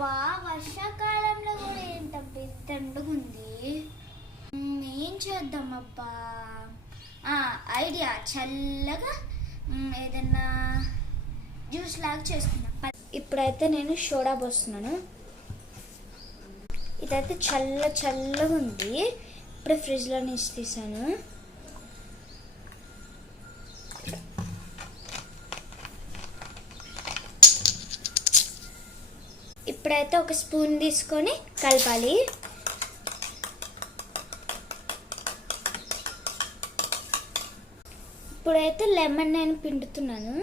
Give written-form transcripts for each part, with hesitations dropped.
అబ్బా వర్షాకాలంలో కూడా ఏంటబ్బా ఇంత ఎండుగుంది. ఏం చేద్దాం అబ్బా? ఐడియా, చల్లగా ఏదన్నా జ్యూస్ లాగా చేసుకుందాం. ఇప్పుడైతే నేను సోడా పోస్తున్నాను. ఇదైతే చల్లగా ఉంది. ఇప్పుడే ఫ్రిడ్జ్లో నుంచి తీసాను. ఇప్పుడైతే ఒక స్పూన్ తీసుకొని కలపాలి. ఇప్పుడైతే లెమన్ నేను పిండుతున్నాను.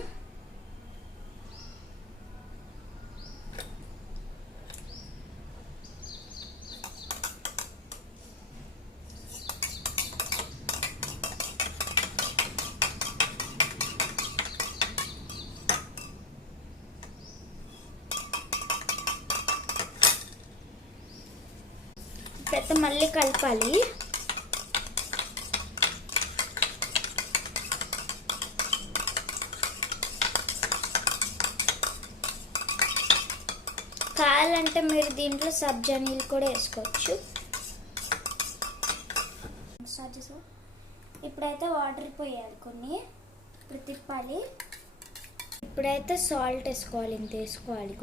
ఇప్పుడైతే మళ్ళీ కలపాలి. కావాలంటే మీరు దీంట్లో సబ్జా నీళ్ళు కూడా వేసుకోవచ్చు. ఇప్పుడైతే వాటర్ పోయాలి కొన్ని. ఇప్పుడు తిప్పాలి. ఇప్పుడైతే సాల్ట్ వేసుకోవాలి. ఇంత వేసుకోవాలి.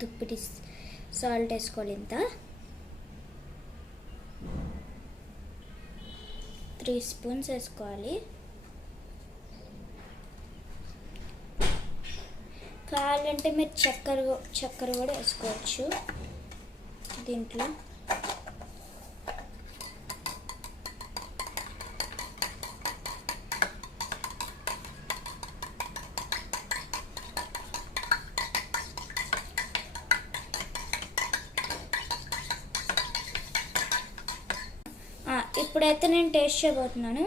తుప్పిడి సాల్ట్ వేసుకోవాలి. ఇంత 3 స్పూన్స్ వేసుకోవాలి. కావాలంటే మీరు చక్కెర కూడా వేసుకోవచ్చు దీంట్లో. ఇప్పుడైతే నేను టేస్ట్ చేయబోతున్నాను.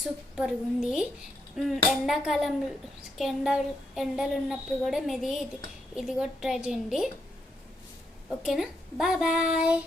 సూపర్గా ఉంది. ఎండాకాలంలో ఎండలు ఉన్నప్పుడు కూడా ఇది కూడా ట్రై చేయండి. ఓకేనా? బాయ్.